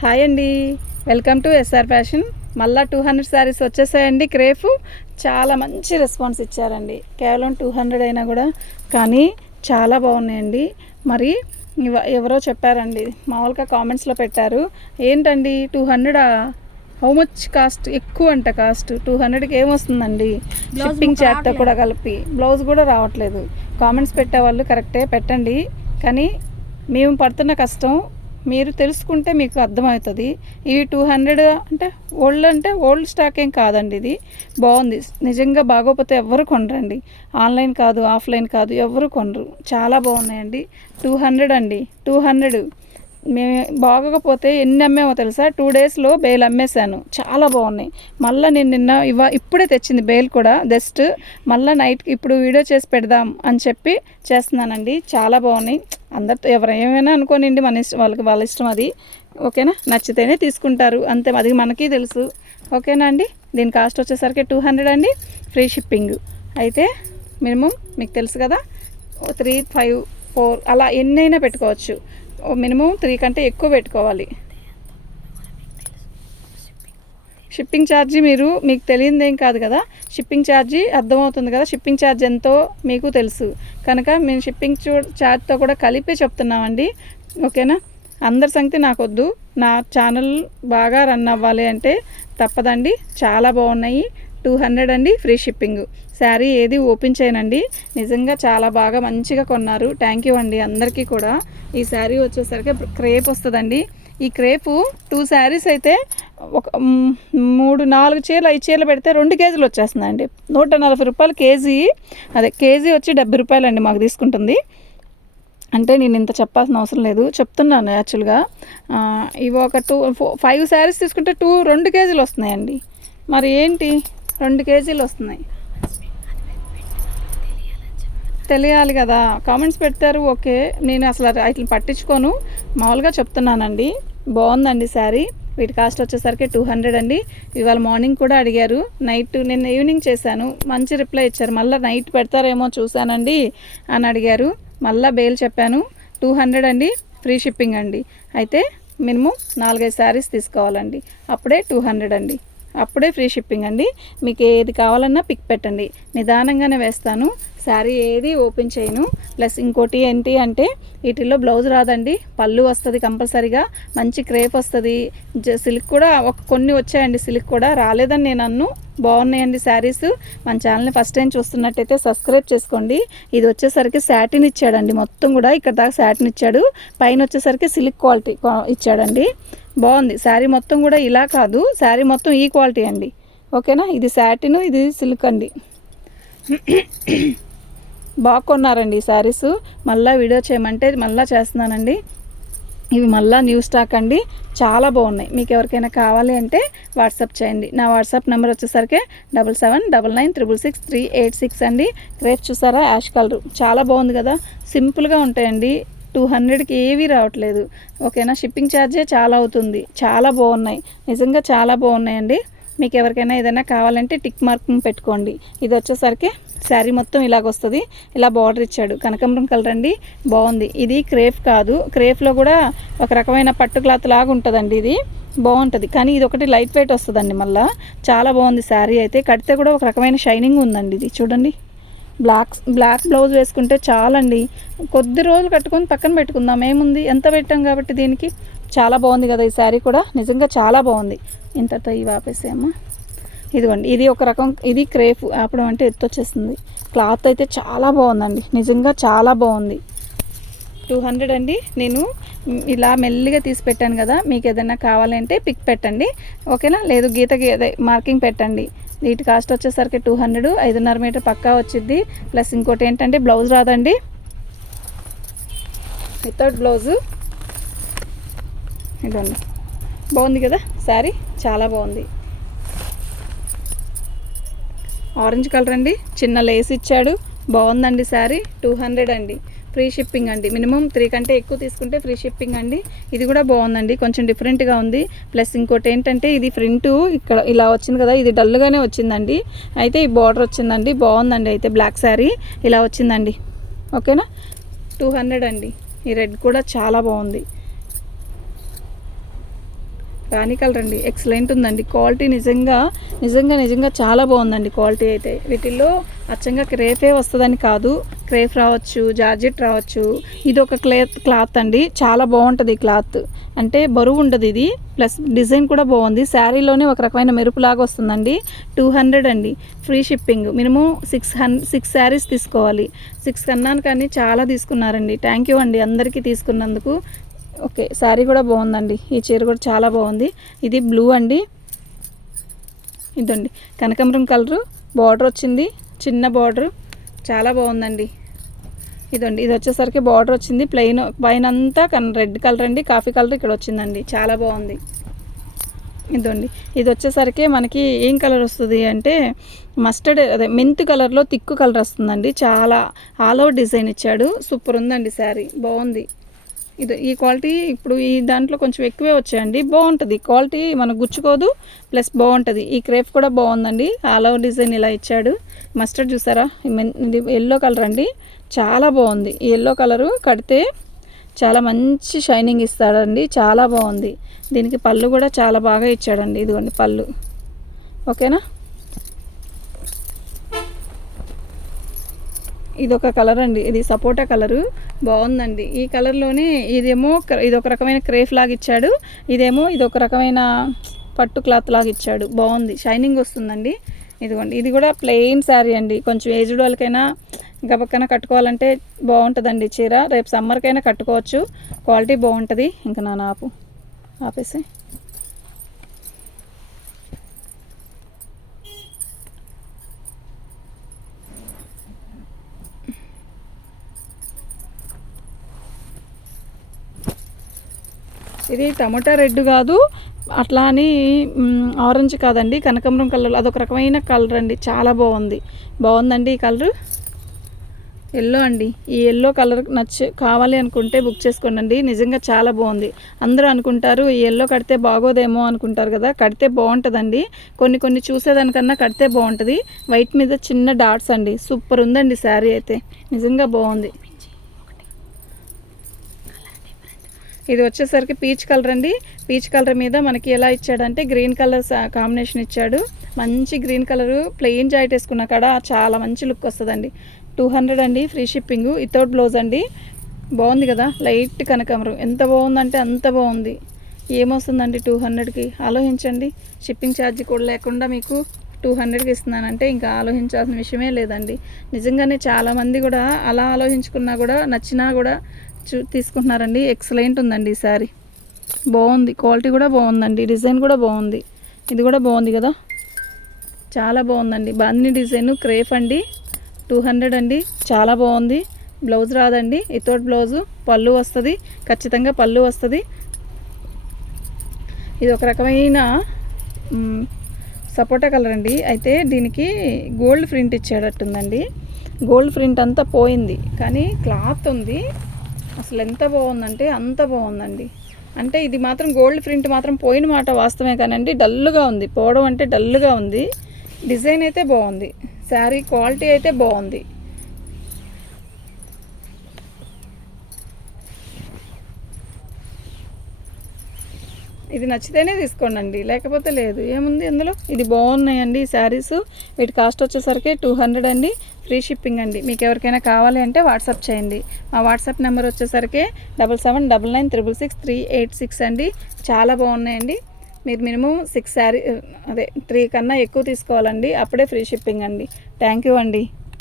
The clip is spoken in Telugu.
హాయ్ అండి. Welcome to SR fashion. మళ్ళా టూ హండ్రెడ్ శారీస్ వచ్చేసాయండి క్రేఫ్ చాలా మంచి రెస్పాన్స్ ఇచ్చారండి. కేవలం టూ హండ్రెడ్ అయినా కూడా. కానీ చాలా బాగున్నాయండి. మరి ఎవరో చెప్పారండి. మామూలుగా కామెంట్స్లో పెట్టారు. ఏంటండి? Two hundred? How much cost? ఎక్కువ అంట కాస్ట్. టూ హండ్రెడ్కి ఏమొస్తుందండి? షిప్పింగ్ చార్ట్తో కూడా కలిపి. బ్లౌజ్ కూడా రావట్లేదు. కామెంట్స్ పెట్టేవాళ్ళు కరెక్టే పెట్టండి. కానీ మేము పడుతున్న కష్టం మీరు తెలుసుకుంటే మీకు అర్థమవుతుంది. ఇవి టూ హండ్రెడ్ అంటే ఓల్డ్ అంటే ఓల్డ్ స్టాక్ ఏం కాదండి ఇది. బాగుంది. నిజంగా బాగోపోతే ఎవరు కొనరండి. ఆన్లైన్ కాదు ఆఫ్లైన్ కాదు ఎవరు కొనరు. చాలా బాగున్నాయండి. టూ హండ్రెడ్ అండి. Two hundred. మేము బాగోకపోతే ఎన్ని అమ్మేమో తెలుసా? టూ డేస్లో బేల్ అమ్మేశాను. చాలా బాగున్నాయి. మళ్ళీ నేను నిన్న ఇవ్వ ఇప్పుడే తెచ్చింది బేల్ కూడా జస్ట్ మళ్ళీ నైట్కి ఇప్పుడు వీడియో చేసి పెడదాం అని చెప్పి చేస్తున్నానండి. చాలా బాగున్నాయి. అందరితో ఎవరు ఏమైనా అనుకోనండి మన ఇష్టం వాళ్ళకి వాళ్ళ ఇష్టం అది. ఓకేనా? నచ్చితేనే తీసుకుంటారు. అంతే అది మనకి తెలుసు. ఓకేనా అండి? దీని కాస్ట్ వచ్చేసరికి టూ హండ్రెడ్ అండి. Free shipping. అయితే మినిమం మీకు తెలుసు కదా? త్రీ ఫైవ్ ఫోర్ అలా ఎన్నైనా పెట్టుకోవచ్చు. మినిమం త్రీ కంటే ఎక్కువ పెట్టుకోవాలి. షిప్పింగ్ ఛార్జీ మీరు మీకు తెలియదు ఏం కాదు కదా? షిప్పింగ్ ఛార్జీ అర్థమవుతుంది కదా? షిప్పింగ్ ఛార్జ్ ఎంతో మీకు తెలుసు. కనుక మేము షిప్పింగ్ చూ ఛార్జ్తో కూడా కలిపే చెప్తున్నామండి. ఓకేనా? అందరి సంగతి నాకు వద్దు నా ఛానల్ బాగా రన్ అవ్వాలి అంటే తప్పదండి. చాలా బాగున్నాయి. టూ హండ్రెడ్ అండి ఫ్రీ షిప్పింగ్. శారీ ఏది ఓపెన్ చేయనండి. నిజంగా చాలా బాగా మంచిగా కొన్నారు. థ్యాంక్ యూ అండి అందరికీ కూడా. ఈ శారీ వచ్చేసరికి క్రేప్ వస్తుందండి. ఈ క్రేపు టూ శారీస్ అయితే ఒక మూడు నాలుగు చీరలు ఐదు చీరలు పెడితే రెండు కేజీలు వచ్చేస్తుందండి నూట నలభై రూపాయలు కేజీ. అదే కేజీ వచ్చి డెబ్బై రూపాయలండి మాకు తీసుకుంటుంది. అంటే నేను ఇంత చెప్పాల్సిన అవసరం లేదు. చెప్తున్నాను యాక్చువల్గా. ఇవి ఒక టూ ఫైవ్ శారీస్ తీసుకుంటే టూ రెండు కేజీలు వస్తున్నాయండి. మరి ఏంటి? రెండు కేజీలు వస్తున్నాయి. తెలియాలి కదా. కామెంట్స్ పెడతారు ఓకే. నేను అసలు వీటిని పట్టించుకోను. మామూలుగా చెప్తున్నానండి. బాగుందండి శారీ. వీటి కాస్ట్ వచ్చేసరికి టూ హండ్రెడ్ అండి. ఇవాళ మార్నింగ్ కూడా అడిగారు. నైట్ నిన్న ఈవినింగ్ చేశాను. మంచి రిప్లై ఇచ్చారు. మళ్ళీ నైట్ పెడతారేమో చూశానండి అని అడిగారు. మళ్ళీ బేల్ చెప్పాను. టూ హండ్రెడ్ అండి. ఫ్రీ షిప్పింగ్ అండి. అయితే మినిమం నాలుగైదు శారీస్ తీసుకోవాలండి. అప్పుడే టూ హండ్రెడ్ అండి. అప్పుడే ఫ్రీ షిప్పింగ్ అండి. మీకు ఏది కావాలన్నా పిక్ పెట్టండి. నిదానంగానే వేస్తాను. శారీ ఏది ఓపెన్ చేయను. ప్లస్ ఇంకోటి ఏంటి అంటే వీటిల్లో బ్లౌజ్ రాదండి. పళ్ళు వస్తుంది కంపల్సరీగా. మంచి క్రేప్ వస్తుంది. సిల్క్ కూడా ఒక కొన్ని వచ్చాయండి. సిల్క్ కూడా రాలేదని నేను అన్ను. బాగున్నాయండి శారీస్. మన ఛానల్ని ఫస్ట్ టైం చూస్తున్నట్టయితే సబ్స్క్రైబ్ చేసుకోండి. ఇది వచ్చేసరికి శాటిన్ ఇచ్చాడండి. మొత్తం కూడా ఇక్కడ దాకా శాటిన్ ఇచ్చాడు. పైన వచ్చేసరికి సిల్క్ క్వాలిటీ ఇచ్చాడండి. బాగుంది. శారీ మొత్తం కూడా ఇలా కాదు. శారీ మొత్తం ఈ క్వాలిటీ అండి. ఓకేనా? ఇది శాటిన్ ఇది సిల్క్ అండి. బాగా కొన్నారండి ఈ శారీస్. మళ్ళీ వీడియో చేయమంటే మళ్ళీ చేస్తున్నానండి. ఇవి మళ్ళీ న్యూ స్టాక్ అండి. చాలా బాగున్నాయి. మీకు ఎవరికైనా కావాలి అంటే వాట్సాప్ చేయండి. నా వాట్సాప్ నెంబర్ వచ్చేసరికి double seven double nine triple six three eight six అండి. రేపు చూసారా? Ash colour. చాలా బాగుంది కదా? సింపుల్గా ఉంటాయండి. టూ హండ్రెడ్కి ఏవీ రావట్లేదు. ఓకేనా? షిప్పింగ్ ఛార్జే చాలా అవుతుంది. చాలా బాగున్నాయి. నిజంగా చాలా బాగున్నాయండి. మీకు ఎవరికైనా ఏదైనా కావాలంటే టిక్ మార్క్ పెట్టుకోండి. ఇది వచ్చేసరికి శారీ మొత్తం ఇలాగ వస్తుంది ఇలా బార్డర్ ఇచ్చాడు. కనకాంబరం కలర్ అండి. బాగుంది. ఇది క్రేఫ్ కాదు. క్రేఫ్లో కూడా ఒక రకమైన పట్టు క్లాత్ లాగా ఉంటుందండి ఇది. బాగుంటుంది. కానీ ఇది ఒకటి లైట్ వెయిట్ వస్తుందండి మళ్ళీ. చాలా బాగుంది శారీ అయితే. కడితే కూడా ఒక రకమైన షైనింగ్ ఉందండి ఇది. చూడండి. బ్లాక్ బ్లాక్ బ్లౌజ్ వేసుకుంటే చాలండి. కొద్ది రోజులు కట్టుకొని పక్కన పెట్టుకుందాం. ఏముంది? ఎంత పెట్టాం కాబట్టి దీనికి? చాలా బాగుంది కదా ఈ శారీ కూడా. నిజంగా చాలా బాగుంది. ఇంతతో ఇవి ఆపేసామా ఇదిగోండి ఇది ఒక రకం ఇది క్రేప్ ఆపడం అంటే ఎత్తు వచ్చేస్తుంది క్లాత్ అయితే చాలా బాగుందండి. నిజంగా చాలా బాగుంది. టూ హండ్రెడ్ అండి. నేను ఇలా మెల్లిగా తీసి పెట్టాను కదా. మీకు ఏదైనా కావాలంటే పిక్ పెట్టండి. ఓకేనా? లేదు గీత అదే మార్కింగ్ పెట్టండి. వీటి కాస్ట్ వచ్చేసరికి టూ హండ్రెడ్ ఐదున్నర మీటర్ పక్కా వచ్చింది ప్లస్ ఇంకోటి ఏంటంటే బ్లౌజ్ రాదండి. వితౌట్ బ్లౌజు ఇదండి బాగుంది కదా? శారీ చాలా బాగుంది. ఆరెంజ్ కలర్ అండి. చిన్న లేస్ ఇచ్చాడు. బాగుందండి శారీ. టూ హండ్రెడ్ అండి. ఫ్రీ షిప్పింగ్ అండి. మినిమం త్రీ కంటే ఎక్కువ తీసుకుంటే ఫ్రీ షిప్పింగ్ అండి. ఇది కూడా బాగుందండి. కొంచెం డిఫరెంట్గా ఉంది. ప్లస్ ఇంకోటి ఏంటంటే ఇది ఫ్రంట్ ఇక్కడ ఇలా వచ్చింది కదా ఇది డల్గానే వచ్చిందండి. అయితే ఈ బార్డర్ వచ్చిందండి. బాగుందండి అయితే బ్లాక్ శారీ ఇలా వచ్చిందండి. ఓకేనా? టూ హండ్రెడ్ అండి. ఈ రెడ్ కూడా చాలా బాగుంది. రాణి కలర్ అండి. ఎక్సలెంట్ ఉందండి. క్వాలిటీ నిజంగా నిజంగా నిజంగా చాలా బాగుందండి. క్వాలిటీ అయితే. వీటిల్లో అచ్చంగా క్రేపే వస్తుందని కాదు. క్రేఫ్ రావచ్చు జార్జెట్ రావచ్చు. ఇది ఒక క్లేత్ క్లాత్ అండి. చాలా బాగుంటుంది ఈ క్లాత్. అంటే బరువు ఉండదు ఇది. ప్లస్ డిజైన్ కూడా బాగుంది. శారీలోనే ఒక రకమైన మెరుపులాగా వస్తుందండి. టూ హండ్రెడ్ అండి. Free shipping. Minimum six hun six sarees తీసుకోవాలి. సిక్స్ కన్నాను కానీ చాలా తీసుకున్నారండి. థ్యాంక్ యూ అండి అందరికీ తీసుకున్నందుకు. ఓకే శారీ కూడా బాగుందండి. ఈ చీర కూడా చాలా బాగుంది. ఇది బ్లూ అండి. ఇదండి. కనకాంబరం కలరు. బార్డర్ వచ్చింది. చిన్న బార్డర్. చాలా బాగుందండి. ఇదండి ఇది వచ్చేసరికి బార్డర్ వచ్చింది. ప్లెయిన్ పైన అంతా కన్ రెడ్ కలర్ అండి. కాఫీ కలర్ ఇక్కడ వచ్చిందండి. చాలా బాగుంది. ఇదండి. ఇది వచ్చేసరికి మనకి ఏం కలర్ వస్తుంది అంటే మస్టర్డ్ అదే మెంత్ కలర్లో తిక్కు కలర్ వస్తుందండి. చాలా ఆల్ ఓవర్ డిజైన్ ఇచ్చాడు. సూపర్ ఉందండి శారీ బాగుంది. ఇది ఈ క్వాలిటీ ఇప్పుడు ఈ దాంట్లో కొంచెం ఎక్కువే వచ్చాయండి. బాగుంటుంది. క్వాలిటీ మనకు గుచ్చుకోదు. ప్లస్ బాగుంటుంది. ఈ క్రేప్ కూడా బాగుందండి. ఆల్ ఓవర్ డిజైన్ ఇలా ఇచ్చాడు. మస్టర్డ్ చూసారా? మెన్- ఎల్లో కలర్ అండి. చాలా బాగుంది. ఎల్లో కలరు కడితే చాలా మంచి షైనింగ్ ఇస్తాడండి. చాలా బాగుంది. దీనికి పళ్ళు కూడా చాలా బాగా ఇచ్చాడండి. ఇదిగోండి పళ్ళు. ఓకేనా? ఇది ఒక కలర్ అండి. ఇది సపోటా కలరు బాగుందండి. ఈ కలర్లోనే ఇదేమో ఇది ఒక రకమైన క్రేఫ్ లాగా ఇచ్చాడు. ఇదేమో ఇది ఒక రకమైన పట్టు క్లాత్ లాగా ఇచ్చాడు. బాగుంది. షైనింగ్ వస్తుందండి. ఇదిగోండి. ఇది కూడా ప్లెయిన్ శారీ అండి. కొంచెం ఏజ్డ్ వాళ్ళకైనా గబక్కన కట్టుకోవాలంటే బాగుంటుందండి చీర. రేపు సమ్మర్కైనా కట్టుకోవచ్చు. క్వాలిటీ బాగుంటుంది. ఇంకా నా ఆపు. ఆపేసి. ఇది టమాటా రెడ్ కాదు. అట్లా అని ఆరెంజ్ కాదండి. కనకాంబరం కలర్ అదొక రకమైన కలర్ అండి. చాలా బాగుంది. బాగుందండి ఈ కలర్? ఎల్లో అండి. ఈ ఎల్లో కలర్ నచ్చి కావాలి అనుకుంటే బుక్ చేసుకోండి నిజంగా చాలా బాగుంది. అందరూ అనుకుంటారు ఈ ఎల్లో కడితే బాగోదేమో అనుకుంటారు కదా. కడితే బాగుంటుందండి. కొన్ని కొన్ని చూసేదానికన్నా కడితే బాగుంటుంది. వైట్ మీద చిన్న డాట్స్ అండి. సూపర్ ఉందండి శారీ అయితే. నిజంగా బాగుంది. ఇది వచ్చేసరికి పీచ్ కలర్ అండి. పీచ్ కలర్ మీద మనకి ఎలా ఇచ్చాడంటే గ్రీన్ కలర్ కాంబినేషన్ ఇచ్చాడు. మంచి గ్రీన్ కలర్ ప్లెయిన్ జాకెట్ వేసుకున్న కాడ చాలా మంచి లుక్ వస్తుందండి. టూ హండ్రెడ్ అండి ఫ్రీ షిప్పింగ్. వితౌట్ బ్లౌజ్ అండి. బాగుంది కదా లైట్ కనకాంబరం. ఎంత బాగుందంటే అంత బాగుంది. ఏమొస్తుందండి టూ హండ్రెడ్కి? ఆలోచించండి. షిప్పింగ్ ఛార్జ్ కూడా లేకుండా మీకు టూ హండ్రెడ్కి ఇస్తున్నానంటే ఇంకా ఆలోచించాల్సిన విషయమే లేదండి. నిజంగానే చాలామంది కూడా అలా ఆలోచించుకున్నా కూడా నచ్చినా కూడా చూ తీసుకుంటున్నారండి. ఎక్సలెంట్ ఉందండి ఈ సారీ బాగుంది. క్వాలిటీ కూడా బాగుందండి. డిజైన్ కూడా బాగుంది. ఇది కూడా బాగుంది కదా. చాలా బాగుందండి. బంది డిజైన్. క్రేఫ్ అండి. టూ హండ్రెడ్ అండి. చాలా బాగుంది. బ్లౌజ్ రాదండి. వితౌట్ బ్లౌజు పళ్ళు వస్తుంది. ఖచ్చితంగా పళ్ళు వస్తుంది. ఇది ఒక రకమైన సపోటా కలర్ అండి. అయితే దీనికి గోల్డ్ ప్రింట్ ఇచ్చేటట్టుందండి. గోల్డ్ ప్రింట్ అంతా పోయింది. కానీ క్లాత్ ఉంది. అసలు ఎంత బాగుందంటే అంత బాగుందండి. అంటే ఇది మాత్రం గోల్డ్ ప్రింట్ మాత్రం పోయిన మాట వాస్తవమే కానండి. డల్గా ఉంది. పోవడం అంటే డల్గా ఉంది. డిజైన్ అయితే బాగుంది. శారీ క్వాలిటీ అయితే బాగుంది. ఇది నచ్చితేనే తీసుకోండి లేకపోతే లేదు. ఏముంది అందులో ఇది బాగున్నాయండి ఈ శారీస్. వీటి కాస్ట్ వచ్చేసరికి టూ హండ్రెడ్ అండి. ఫ్రీ షిప్పింగ్ అండి. మీకు ఎవరికైనా కావాలి అంటే వాట్సాప్ చేయండి. మా వాట్సాప్ నెంబర్ వచ్చేసరికి double seven double nine triple six three eight six అండి. చాలా బాగున్నాయండి. మీరు మినిమం సిక్స్ శారీ అదే త్రీ కన్నా ఎక్కువ తీసుకోవాలండి. అప్పుడే ఫ్రీ షిప్పింగ్ అండి. థ్యాంక్ యూ అండి.